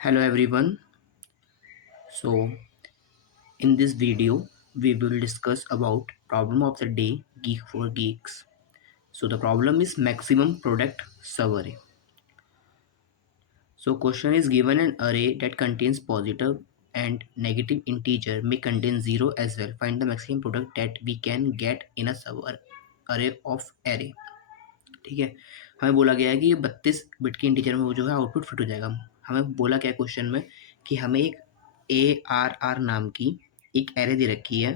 Hello everyone. So in this video we will discuss about problem of the day geek for geeks. So the problem is maximum product summary. So question is given an array that contains positive and negative integer may contain 0 as well. Find the maximum product that we can get in a sub array of array. ठीक है, हमें बोला गया है कि ये 32 bit के integer में वो जो है आउटपुट फिट हो जाएगा। हमें बोला क्या क्वेश्चन में कि हमें एक ARR नाम की एक एरे दे रखी है,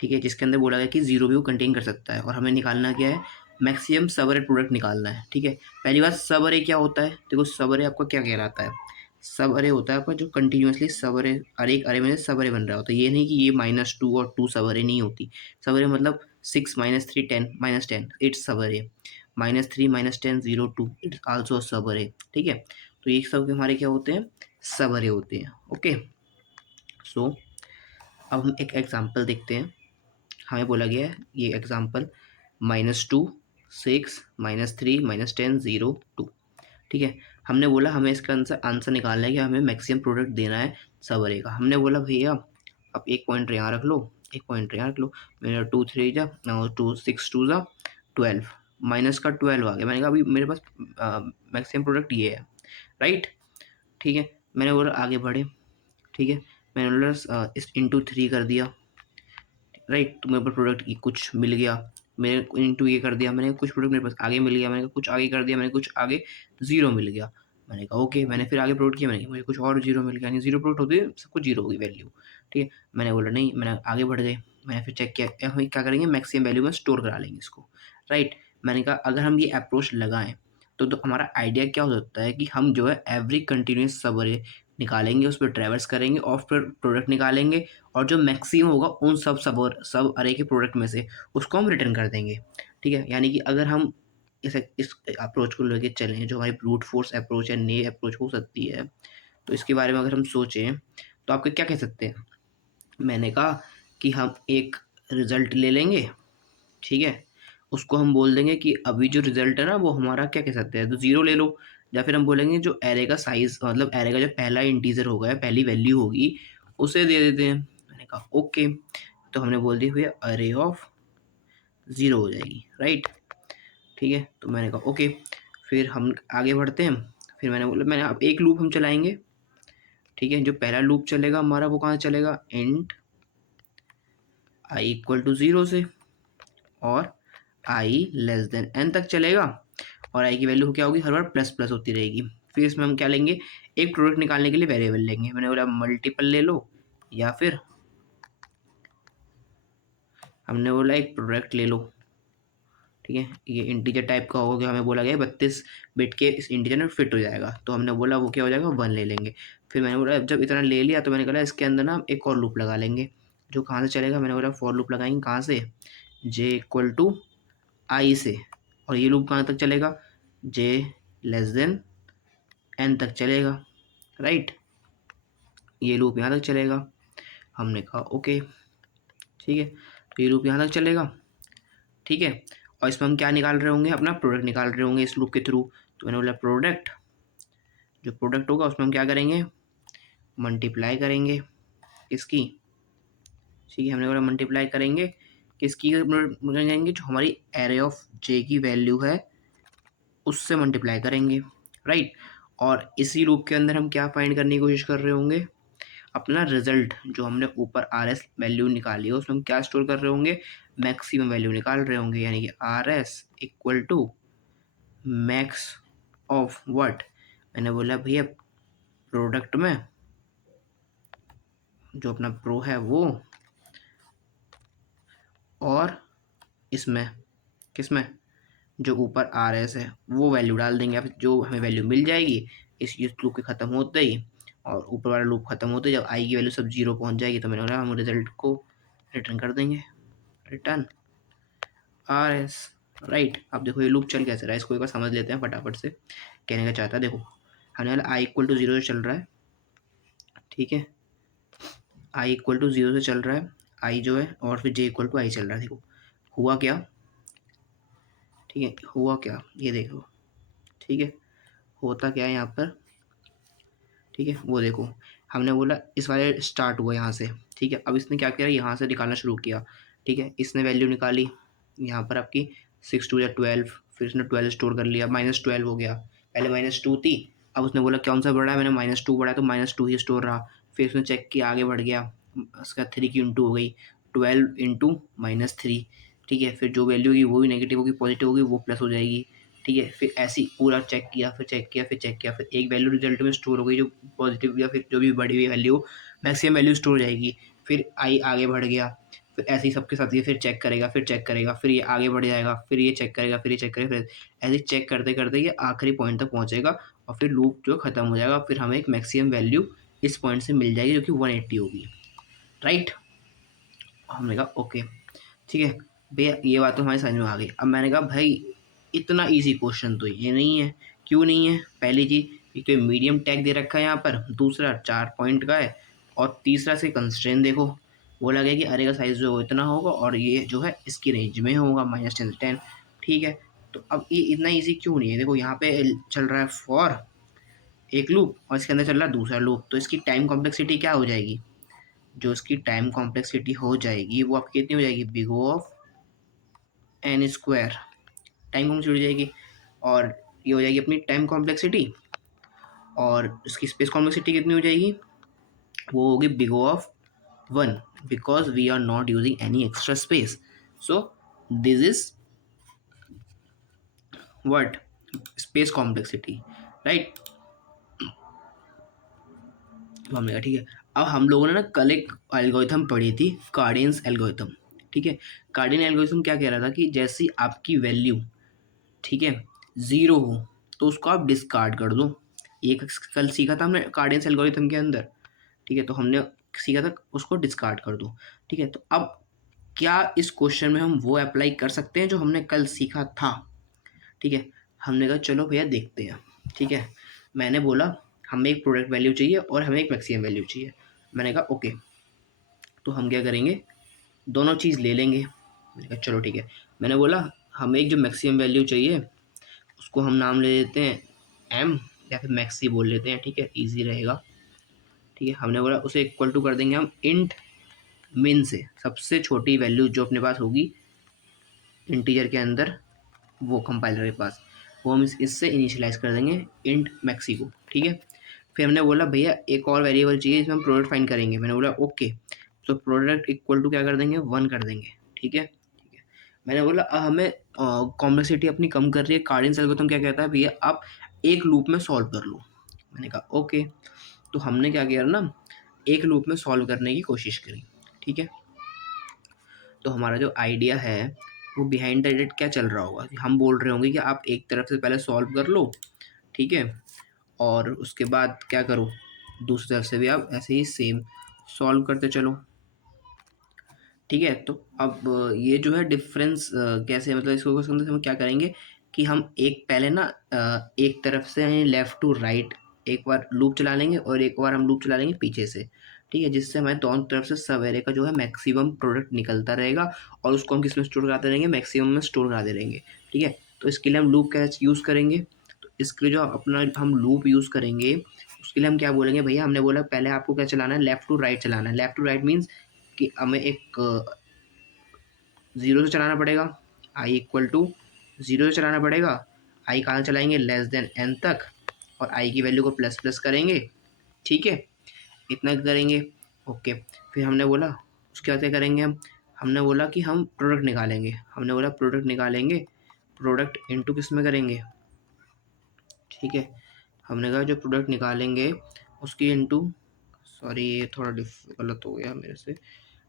ठीक है, जिसके अंदर बोला गया कि जीरो भी वो कंटेन कर सकता है और हमें निकालना क्या है, मैक्सिमम सब अरे प्रोडक्ट निकालना है। ठीक है, पहली बात सब अरे क्या होता है, देखो सब अरे आपका क्या कहलाता है, सब अरे होता है आपका जो कंटिन्यूसली सब अरे अरे एक अरे में सब अरे बन रहा होता है। ये नहीं कि ये -2 और 2 सब अरे नहीं होती। सब अरे मतलब 6 -3 10 -10 इट्स सब अरे, -3 -10 0 2 इट्स आल्सो सब अरे। ठीक है, तो ये सब के हमारे क्या होते हैं, सब अरे होते हैं। ओके, सो अब हम एक एग्जांपल देखते हैं। हमें बोला गया है ये एग्जांपल -2 6 -3 -10 0 2। ठीक है, हमने बोला हमें इसका आंसर आंसर निकालना है कि हमें मैक्सिमम प्रोडक्ट देना है सब अरे का। हमने बोला भैया अब एक पॉइंट यहाँ रख लो, एक पॉइंट यहाँ रख लो, मेरा 2 3 जा 2 6 2 जा 12, माइनस का 12 आ गया। मैंने कहा अभी मेरे पास मैक्सिमम प्रोडक्ट ये है, राइट। ठीक है, मैंने बोला आगे बढ़े। ठीक है, मैंने बोला इस इंटू 3 कर दिया, राइट, तो मेरे पास प्रोडक्ट की कुछ मिल गया। मैंने इंटू ये कर दिया, मैंने कुछ प्रोडक्ट मेरे पास आगे मिल गया, मैंने कुछ आगे कर दिया, मैंने कुछ आगे जीरो मिल गया। मैंने कहा ओके, मैंने फिर आगे प्रोडक्ट किया, मैंने कहा मुझे कुछ और जीरो मिल गया, यानी जीरो प्रोडक्ट होती है सब कुछ जीरो होगी वैल्यू। ठीक है, मैंने बोला नहीं, मैंने आगे बढ़ गए, मैंने फिर चेक किया हम क्या करेंगे, मैक्सिमम वैल्यू में स्टोर करा लेंगे इसको, राइट। मैंने कहा अगर हम ये अप्रोच लगाएं तो हमारा आइडिया क्या हो सकता है कि हम जो है एवरी कंटिन्यूस सब अरे निकालेंगे, उस पर ट्रैवर्स करेंगे और फिर प्रोडक्ट निकालेंगे, और जो मैक्सिमम होगा उन सब अरे के प्रोडक्ट में से उसको हम रिटर्न कर देंगे। ठीक है, यानी कि अगर हम इस अप्रोच को लेके चलें जो हमारी ब्रूट फोर्स अप्रोच है, नई अप्रोच हो सकती है, तो इसके बारे में अगर हम सोचें तो आपके क्या कह सकते हैं। मैंने कहा कि हम एक रिजल्ट ले लेंगे, ठीक है, उसको हम बोल देंगे कि अभी जो रिजल्ट है ना वो हमारा क्या कह सकते हैं, तो जीरो ले लो, या फिर हम बोलेंगे जो एरे का साइज मतलब एरे का जो पहला इंटीजर होगा या पहली वैल्यू होगी उसे दे देते हैं। मैंने कहा ओके, तो हमने बोल दिया भैया अरे ऑफ ज़ीरो हो जाएगी, राइट। ठीक है, तो मैंने कहा ओके, फिर हम आगे बढ़ते हैं। फिर मैंने बोला मैंने अब एक लूप हम चलाएंगे। ठीक है, जो पहला लूप चलेगा हमारा वो कहाँ चलेगा, int i equal to zero से और आई लेस देन एन तक चलेगा, और आई की वैल्यू क्या होगी, हर बार प्लस प्लस होती रहेगी। फिर इसमें हम क्या लेंगे, एक प्रोडक्ट निकालने के लिए वेरिएबल लेंगे। मैंने बोला मल्टीपल ले लो, या फिर हमने बोला एक प्रोडक्ट ले लो। ठीक है, ये इंटीजर टाइप का होगा, हमें बोला गया 32 बिट के इस इंटीजर में फिट हो जाएगा, तो हमने बोला वो क्या हो जाएगा, 1 ले लेंगे। फिर मैंने बोला जब इतना ले लिया तो मैंने कहा इसके अंदर ना एक और लूप लगा लेंगे, जो कहाँ से चलेगा, मैंने बोला फॉर लूप लगाएंगे कहाँ से, जे इक्वल टू आई से, और ये लूप कहाँ तक चलेगा, जे लेस देन एन तक चलेगा, राइट। ये लूप यहाँ तक चलेगा। हमने कहा ओके, ठीक है, तो ये लूप यहाँ तक चलेगा। ठीक है, और इसमें हम क्या निकाल रहे होंगे, अपना प्रोडक्ट निकाल रहे होंगे इस लूप के थ्रू। तो मैंने बोला प्रोडक्ट, जो प्रोडक्ट होगा उसमें हम क्या करेंगे, मल्टीप्लाई करेंगे किसकी, ठीक है, हमने बोला मल्टीप्लाई करेंगे किसकी, करेंगे जो हमारी एरे ऑफ जे की वैल्यू है उससे मल्टीप्लाई करेंगे, राइट। और इसी लूप के अंदर हम क्या फाइंड करने की कोशिश कर रहे होंगे, अपना रिजल्ट जो हमने ऊपर आर एस वैल्यू निकाली है उसमें हम क्या स्टोर कर रहे होंगे, मैक्सिमम वैल्यू निकाल रहे होंगे, यानी कि R S equal to max of what. मैंने बोला भैया प्रोडक्ट में जो अपना प्रो है वो, और इसमें किसमें, जो ऊपर आर एस है वो वैल्यू डाल देंगे। अब जो हमें वैल्यू मिल जाएगी इस लूप के ख़त्म होते ही, और ऊपर वाला लूप ख़त्म होते ही जब आई की वैल्यू सब जीरो पहुंच जाएगी तो मैंने बोला हम रिजल्ट को रिटर्न कर देंगे, रिटर्न आर एस, राइट। अब देखो ये लूप चल कैसे रहा है, इसको एक बार समझ लेते हैं फटाफट से। कहने का चाहता है देखो, हमने वाला आई इक्वल टू जीरो से चल रहा है, ठीक है, आई इक्वल टू जीरो से चल रहा है, आई जो है, और फिर जे इक्वल टू आई चल रहा है। देखो हुआ क्या, ठीक है, हुआ क्या ये देखो, ठीक है, होता क्या है यहाँ पर, ठीक है, वो देखो हमने बोला इस वाले स्टार्ट हुआ यहाँ से, ठीक है। अब इसने क्या किया, यहाँ से निकालना शुरू किया, ठीक है। इसने वैल्यू निकाली यहाँ पर आपकी 6 2 12, फिर इसने 12 स्टोर कर लिया, -12 हो गया। पहले -2 थी, अब उसने बोला कौन सा बढ़ा है, मैंने -2 बढ़ा तो -2 ही स्टोर रहा। फिर उसने चेक किया, आगे बढ़ गया, उसका 3 की इंटू हो गई, 12 इंटू -3, ठीक है। फिर जो वैल्यू होगी वो भी नेगेटिव होगी, पॉजिटिव होगी वो प्लस हो जाएगी, ठीक है। फिर ऐसे ही पूरा चेक किया, फिर चेक किया, फिर चेक किया, फिर एक वैल्यू रिजल्ट में स्टोर हो गई जो पॉजिटिव या फिर जो भी बढ़ी हुई वैल्यू, मैक्सिमम वैल्यू स्टोर हो जाएगी। फिर आई आगे बढ़ गया, फिर ऐसे ही सबके साथ ये फिर चेक करेगा, फिर चेक करेगा, फिर ये आगे बढ़ जाएगा, फिर ये चेक करेगा, फिर ये चेक करेगा, फिर ऐसे चेक करते करते ये आखिरी पॉइंट तक पहुंचेगा और फिर लूप जो खत्म हो जाएगा। फिर हमें एक मैक्सिमम वैल्यू इस पॉइंट से मिल जाएगी जो कि 180 होगी, राइट। हमने कहा ओके, ठीक है भैया, ये बात तो हमारी समझ में आ गई। अब मैंने कहा भाई इतना इजी क्वेश्चन तो ये नहीं है। क्यों नहीं है? पहली चीज, एक तो मीडियम टैग दे रखा है यहाँ पर, दूसरा 4 पॉइंट का है, और तीसरा से कंस्ट्रेंट देखो, बोला गया कि अरे का साइज जो है वो इतना होगा और ये जो है इसकी रेंज में होगा, -10 से 10, ठीक है। तो अब ये इतना ईजी क्यों नहीं है? देखो यहाँ पे चल रहा है फॉर एक लूप और इसके अंदर चल रहा है दूसरा लूप, तो इसकी टाइम कॉम्प्लेक्सिटी क्या हो जाएगी? जो इसकी टाइम कॉम्प्लेक्सिटी हो जाएगी वो आपकी कितनी हो जाएगी? Big of N square time complexity हो जाएगी। और ये हो जाएगी अपनी टाइम कॉम्प्लेक्सिटी, और इसकी स्पेस कॉम्प्लेक्सिटी कितनी हो जाएगी? वो होगी big of 1, because we are not using any extra space. So this is what? Space complexity, right. तो हमने कहा ठीक है। अब हम लोगों ने ना कल एक एल्गोरिथम पढ़ी थी, कार्डियंस एल्गोरिथम, ठीक है। कार्डियन एल्गोरिथम क्या कह रहा था कि जैसी आपकी वैल्यू, ठीक है, 0 हो तो उसको आप डिस्कार्ड कर दो। ये कल सीखा था हमने कार्डियंस एल्गोरिथम के अंदर, ठीक है। तो हमने सीखा था उसको डिस्कार्ड कर दो, ठीक है। तो अब क्या इस क्वेश्चन में हम वो अप्लाई कर सकते हैं जो हमने कल सीखा था? ठीक है, हमने कहा चलो भैया देखते हैं, ठीक है। मैंने बोला हमें एक प्रोडक्ट वैल्यू चाहिए और हमें एक मैक्सिमम वैल्यू चाहिए। मैंने कहा ओके, तो हम क्या करेंगे, दोनों चीज़ ले लेंगे। मैंने कहा चलो ठीक है। मैंने बोला हमें एक जो मैक्सिमम वैल्यू चाहिए उसको हम नाम ले लेते हैं एम, या फिर मैक्सी बोल लेते हैं, ठीक है, इजी रहेगा, ठीक है। हमने बोला उसे इक्वल टू कर देंगे हम इंट मिन से, सबसे छोटी वैल्यू जो अपने पास होगी इंटीजर के अंदर, वो कंपाइलर के पास, वो हम इससे इनिशियलाइज कर देंगे इंट मैक्सी को, ठीक है। फिर हमने बोला भैया एक और वेरिएबल चाहिए इसमें हम प्रोडक्ट फाइंड करेंगे। मैंने बोला ओके, तो प्रोडक्ट इक्वल टू क्या कर देंगे, 1 कर देंगे, ठीक है, ठीक है। मैंने बोला हमें कॉम्प्लेक्सिटी अपनी कम कर रही है, कार्डियन एल्गोरिथम क्या कहता है भैया आप एक लूप में सॉल्व कर लो। मैंने कहा ओके, तो हमने क्या किया ना, एक लूप में सॉल्व करने की कोशिश करी, ठीक है। तो हमारा जो आइडिया है वो बिहाइंड द इट क्या चल रहा होगा कि हम बोल रहे होंगे कि आप एक तरफ से पहले सॉल्व कर लो, ठीक है, और उसके बाद क्या करो, दूसरी तरफ से भी आप ऐसे ही सेम सॉल्व करते चलो, ठीक है। तो अब ये जो है डिफरेंस कैसे, मतलब इसको समझे हम क्या करेंगे कि हम एक पहले ना एक तरफ से लेफ़्ट टू राइट एक बार लूप चला लेंगे और एक बार हम लूप चला लेंगे पीछे से, ठीक है, जिससे हमारे दोनों तरफ से सवेरे का जो है मैक्सिमम प्रोडक्ट निकलता रहेगा और उसको हम किस में स्टोर कराते रहेंगे, मैक्सिमम में स्टोर कराते रहेंगे, ठीक है। तो इसके लिए हम लूप कैसे यूज़ करेंगे, तो इसके लिए जो अपना हम लूप यूज़ करेंगे उसके लिए हम क्या बोलेंगे भैया, हमने बोला पहले आपको क्या चलाना है, लेफ़्ट टू राइट चलाना है। लेफ़्ट टू राइट मीन्स कि हमें एक 0 से चलाना पड़ेगा, आई इक्वल टू 0 से चलाना पड़ेगा, आई कहाँ चलाएंगे, लेस देन एन तक, और आई की वैल्यू को प्लस प्लस करेंगे, ठीक है, इतना करेंगे, ओके। फिर हमने बोला उसके बाद क्या करेंगे हम, हमने बोला कि हम प्रोडक्ट निकालेंगे, हमने बोला प्रोडक्ट निकालेंगे, प्रोडक्ट इनटू किस में करेंगे, ठीक है। हमने कहा जो प्रोडक्ट निकालेंगे उसकी इनटू, सॉरी ये थोड़ा गलत हो गया मेरे से,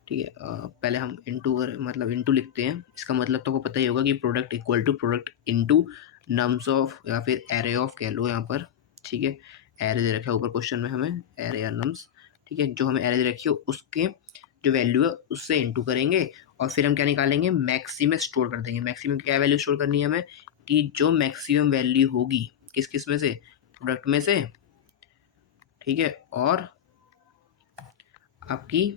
ठीक है। पहले हम इंटू मतलब इंटू लिखते हैं, इसका मतलब तो आपको पता ही होगा कि product equal to product into nums of या फिर एरे ऑफ कह लो यहाँ पर, ठीक है। एरे दे रखा है ऊपर क्वेश्चन में हमें, एरे या नम्स, ठीक है, जो हमें एरे दे रखी है उसके जो वैल्यू है उससे इंटू करेंगे और फिर हम क्या निकालेंगे, मैक्सिमम स्टोर कर देंगे। मैक्सिमम क्या वैल्यू स्टोर करनी है हमें, कि जो मैक्सिमम वैल्यू होगी किस किस में से, प्रोडक्ट में से, ठीक है, और आपकी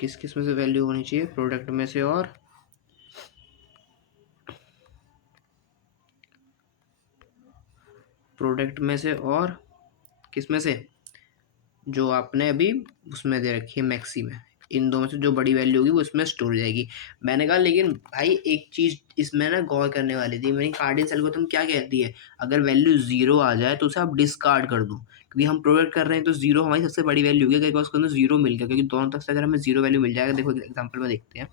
किस किस में से वैल्यू होनी चाहिए, प्रोडक्ट में से और प्रोडक्ट में से और किस में से, जो आपने अभी उसमें दे रखी है मैक्सी में, इन दो में से जो बड़ी वैल्यू होगी वो इसमें स्टोर हो जाएगी। मैंने कहा लेकिन भाई एक चीज इसमें ना गौर करने वाली थी, मैंने कार्डियल एल्गोरिथम क्या कहती है, अगर वैल्यू जीरो आ जाए तो उसे आप डिस्कार्ड कर दो, क्योंकि हम प्रोडक्ट कर रहे हैं तो जीरो हमारी सबसे बड़ी वैल्यू होगी, अगर उसके अंदर जीरो मिल गया, क्योंकि दोनों तरफ से अगर हमें जीरो वैल्यू मिल जाएगा, देखो एग्जाम्पल में देखते हैं,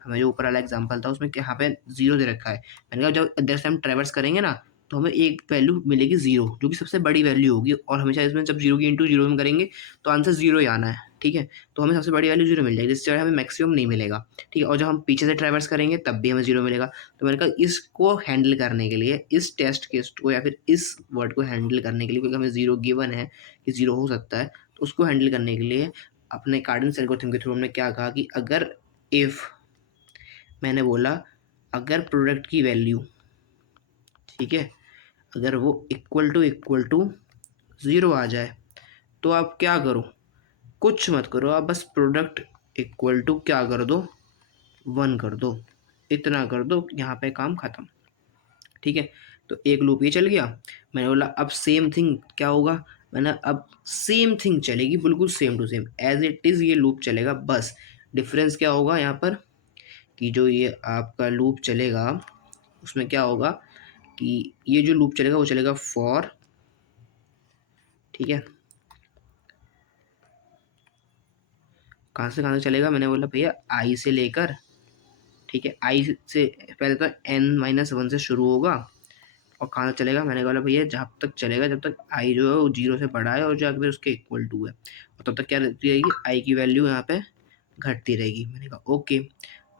हमें जो ऊपर वाला एग्जाम्पल था उसमें यहाँ पे जीरो दे रखा है, मैंने कहा जब इधर से हम ट्रेवर्स करेंगे ना तो हमें एक वैल्यू मिलेगी जीरो, जो कि सबसे बड़ी वैल्यू होगी, और हमेशा इसमें जब जीरो की इंटू जीरो में करेंगे तो आंसर जीरो ही आना है, ठीक है। तो हमें सबसे बड़ी वैल्यू जीरो मिल जाएगी, जिससे हमें मैक्सिमम नहीं मिलेगा, ठीक है। और जब हम पीछे से ट्रेवर्स करेंगे तब भी हमें जीरो मिलेगा। तो मैंने कहा इसको हैंडल करने के लिए, इस टेस्ट केस को या फिर इस वर्ड को हैंडल करने के लिए, क्योंकि हमें जीरो गिवन है कि जीरो हो सकता है, तो उसको हैंडल करने के लिए अपने कार्डिनल एल्गोरिथम के थ्रू हमने क्या कहा कि अगर इफ, मैंने बोला अगर प्रोडक्ट की वैल्यू, ठीक है, अगर वो इक्वल टू ज़ीरो आ जाए तो आप क्या करो, कुछ मत करो, आप बस प्रोडक्ट इक्वल टू क्या कर दो, वन कर दो, इतना कर दो, यहाँ पे काम खत्म, ठीक है। तो एक लूप ये चल गया। मैंने बोला अब सेम थिंग क्या होगा, मैंने अब सेम थिंग चलेगी, बिल्कुल same to same as it is ये लूप चलेगा, बस डिफरेंस क्या होगा यहाँ पर कि जो ये आपका लूप चलेगा उसमें क्या होगा कि ये जो लूप चलेगा वो चलेगा फॉर, ठीक है, कहाँ से चलेगा, मैंने बोला भैया आई से लेकर, ठीक है, आई से पहले तो n-1 से शुरू होगा, और कहाँ तक चलेगा, मैंने बोला भैया जहाँ तक चलेगा जब तक आई जो है वो जीरो से बड़ा है और जो अगर उसके इक्वल टू है, और तब तक क्या रहती रहेगी, आई की वैल्यू यहाँ पे घटती रहेगी। मैंने कहा ओके।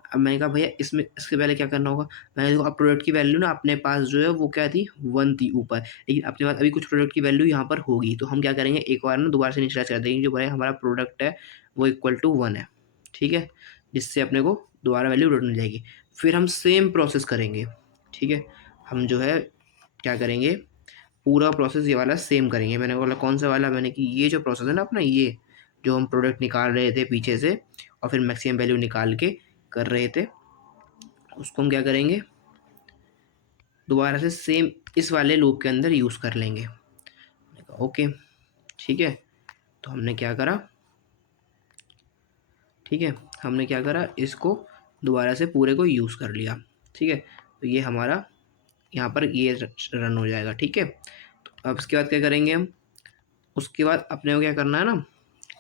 अब मैंने कहा भैया इसमें इसके पहले क्या करना होगा, मैंने देखो अब प्रोडक्ट की वैल्यू ना अपने पास जो है वो क्या थी, वन थी ऊपर, लेकिन अपने पास अभी कुछ प्रोडक्ट की वैल्यू यहाँ पर होगी, तो हम क्या करेंगे एक बार ना दोबारा से इनिशियलाइज कर देंगे, जो भाई हमारा प्रोडक्ट है वो इक्वल टू वन है, ठीक है, जिससे अपने को दोबारा वैल्यू रिटर्न मिल जाएगी। फिर हम सेम प्रोसेस करेंगे, ठीक है, हम जो है क्या करेंगे, पूरा प्रोसेस ये वाला सेम करेंगे। मैंने बोला कौन सा वाला, मैंने कि ये जो प्रोसेस है ना अपना, ये जो हम प्रोडक्ट निकाल रहे थे पीछे से और फिर मैक्सिमम वैल्यू निकाल के कर रहे थे, उसको हम क्या करेंगे दोबारा से सेम इस वाले लूप के अंदर यूज़ कर लेंगे। मैंने कहा ओके, ठीक है। तो हमने क्या करा, ठीक है, हमने क्या करा, इसको दोबारा से पूरे को यूज़ कर लिया, ठीक है। तो ये हमारा यहाँ पर ये रन हो जाएगा, ठीक है। तो अब इसके बाद क्या करेंगे हम, उसके बाद अपने को क्या करना है ना,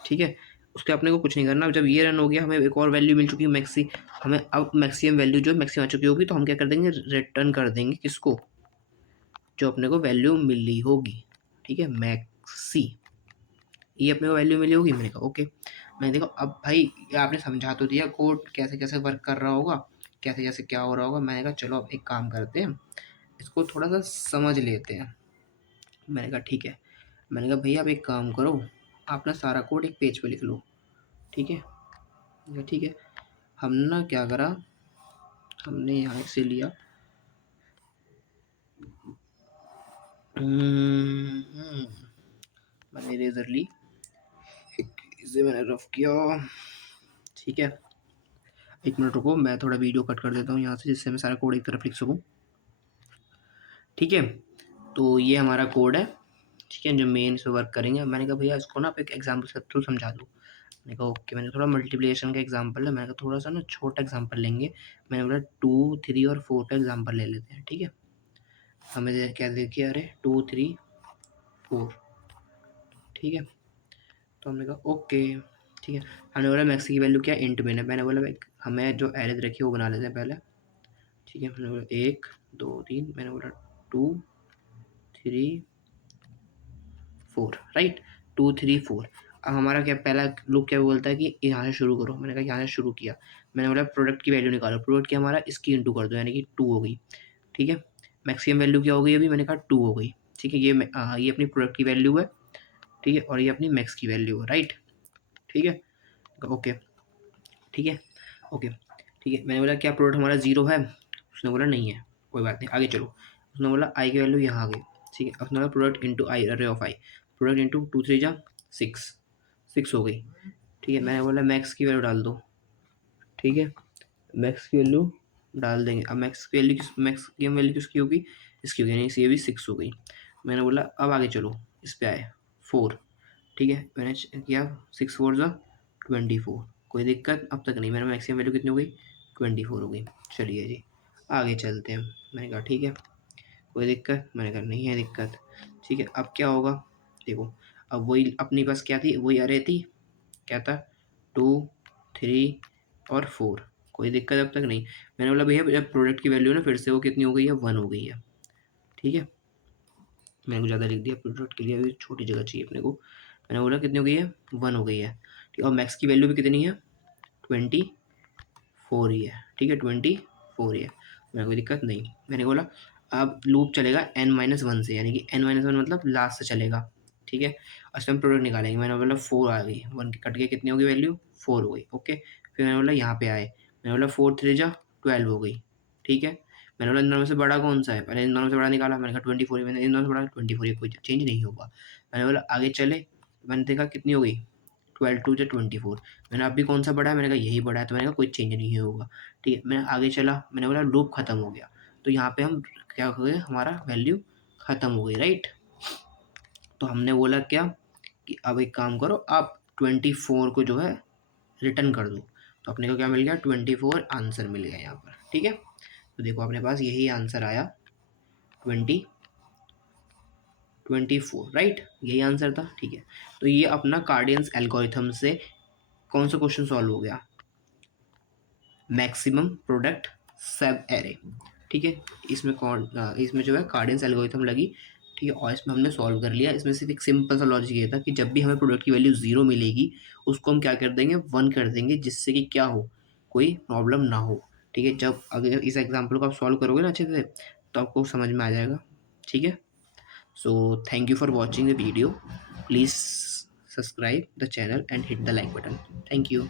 ठीक है, उसके अपने को कुछ नहीं करना। जब ये रन हो गया, हमें एक और वैल्यू मिल चुकी है मैक्सी, हमें अब मैक्सिमम वैल्यू जो मैक्सिमम आ चुकी होगी, तो हम क्या कर देंगे, रिटर्न कर देंगे किसको, जो अपने को वैल्यू मिली होगी, ठीक है, मैक्सी, ये अपने को वैल्यू मिली होगी। मैंने कहा ओके। मैंने देखो अब भाई आपने समझा तो दिया कोड कैसे कैसे वर्क कर रहा होगा, कैसे कैसे क्या हो रहा होगा। मैंने कहा चलो अब एक काम करते हैं, इसको थोड़ा सा समझ लेते हैं। मैंने कहा ठीक है। मैंने कहा भैया आप एक काम करो, आप ना सारा कोड एक पेज पे लिख लो, ठीक है। मैंने कहा ठीक है। हम ना क्या करा, हमने यहाँ से लिया, मैंने इरेजर ली, इसे मैंने रफ किया, ठीक है। एक मिनट रुको, मैं थोड़ा वीडियो कट कर देता हूँ यहाँ से, जिससे मैं सारा कोड एक तरफ लिख सकूँ, ठीक है। तो ये हमारा कोड है, ठीक है, जो मेन से वर्क करेंगे। मैंने कहा भैया इसको ना आप एक एग्जाम्पल के थ्रू समझा दो। मैंने कहा ओके। मैंने थोड़ा मल्टीप्लिकेशन का एग्जाम्पल है, मैंने कहा थोड़ा सा ना छोटा एग्जाम्पल लेंगे। मैंने बोला 2, 3 और 4 का एग्जाम्पल ले लेते हैं, ठीक है। हमें क्या देखिए, अरे 2, 3, 4, ठीक है। तो हमने कहा ओके, ठीक है। हमने बोला मैक्स की वैल्यू क्या, इंट में है। मैंने बोला हमें जो एरेज रखी है वो बना लेते हैं पहले, ठीक है। मैंने बोला 1, 2, 3, मैंने बोला 2, 3, 4, राइट, 2, 3, 4। अब हमारा क्या पहला लूप क्या बोलता है कि यहाँ से शुरू करो। मैंने कहा यहाँ से शुरू किया। मैंने बोला प्रोडक्ट की वैल्यू निकालो, प्रोडक्ट की हमारा इसकी इंटू कर दो, यानी कि 2 हो गई, ठीक है। मैक्सिमम वैल्यू क्या हो गई अभी, मैंने कहा 2 हो गई, ठीक है। ये अपनी प्रोडक्ट की वैल्यू है, ठीक है, और ये अपनी मैक्स की वैल्यू है, राइट, ठीक है, ओके, ठीक है, ओके, ठीक है। मैंने बोला क्या प्रोडक्ट हमारा जीरो है, उसने बोला नहीं है, कोई बात नहीं, आगे चलो। उसने बोला आई की वैल्यू यहाँ आ गई, ठीक है। उसने बोला प्रोडक्ट इंटू आई, अरे ऑफ आई, प्रोडक्ट इंटू 2, 3 जा 6, 6 हो गई, ठीक है। मैंने बोला मैक्स की वैल्यू डाल दो, ठीक है, मैक्स की वैल्यू डाल देंगे। अब मैक्स की वैल्यू किस, मैक्स की वैल्यू किसकी होगी, इसकी होगी, यानी ये भी 6 हो गई। मैंने बोला अब आगे चलो, इस पे आए 4, ठीक है, मैंने किया 6 4 ज़ा 24, कोई दिक्कत अब तक नहीं। मैंने मैक्सिमम वैल्यू कितनी हो गई, 24 हो गई। चलिए जी आगे चलते हैं। मैंने कहा ठीक है कोई दिक्कत, मैंने कहा नहीं है दिक्कत। ठीक है अब क्या होगा, देखो अब वही अपनी पास क्या थी, वही अरे थी, क्या था 2 3 और 4, कोई दिक्कत अब तक नहीं। मैंने बोला भैया जब प्रोडक्ट की वैल्यू ना फिर से वो कितनी हो गई है, 1 हो गई है। ठीक है मैंने को ज़्यादा लिख दिया, प्रोडक्ट के लिए अभी छोटी जगह चाहिए अपने को। मैंने बोला कितनी हो गई है, 1 हो गई है। ठीक है और मैक्स की वैल्यू भी कितनी है, 24 ही है। ठीक है 24 ही है, मेरे कोई दिक्कत नहीं। मैंने बोला अब लूप चलेगा n-1 से, यानी कि n-1 मतलब लास्ट से चलेगा। ठीक है और इसमें प्रोडक्ट निकालेंगे। मैंने बोला 4 आ गई, 1 की कट के कितनी होगी वैल्यू, 4 हो गई। ओके फिर मैंने बोला यहाँ पे आए, मैंने बोला 4 3 जा 12 हो गई। ठीक है मैंने बोला इन दोनों में से बड़ा कौन सा है, पहले इन दोनों से बड़ा निकाला, मैंने कहा 24, मैंने इन दोनों से बड़ा 24, कोई चेंज नहीं होगा। मैंने बोला आगे चले, मैंने देखा कितनी हो गई, 12 2 24। मैंने अब भी कौन सा बड़ा है, मैंने कहा यही बड़ा है, तो मैंने कहा कोई चेंज नहीं होगा। ठीक है मैंने आगे चला, मैंने बोला लूप खत्म हो गया, तो यहाँ पे हम क्या हो गए, हमारा वैल्यू खत्म हो गई, राइट। तो हमने बोला क्या कि अब एक काम करो आप 24 को जो है रिटर्न कर दो। तो अपने को क्या मिल गया, 24 आंसर मिल गया यहाँ पर। ठीक है तो देखो अपने पास यही आंसर आया, 24, राइट, यही आंसर था। ठीक है तो ये अपना कार्डियंस एल्गोरिथम से कौन सा क्वेश्चन सॉल्व हो गया, मैक्सिमम प्रोडक्ट सब एरे। ठीक है इसमें कौन इसमें जो है कार्डियंस एल्गोरिथम लगी। ठीक है और इसमें हमने सॉल्व कर लिया। इसमें सिर्फ एक सिंपल सा लॉजिक ये था कि जब भी हमें प्रोडक्ट की वैल्यू 0 मिलेगी उसको हम क्या कर देंगे, 1 कर देंगे, जिससे कि क्या हो, कोई प्रॉब्लम ना हो। ठीक है जब अगर इस एग्जाम्पल को आप सॉल्व करोगे ना अच्छे से तो आपको समझ में आ जाएगा। ठीक है so thank you for watching the video, please subscribe the channel and hit the like button. Thank you.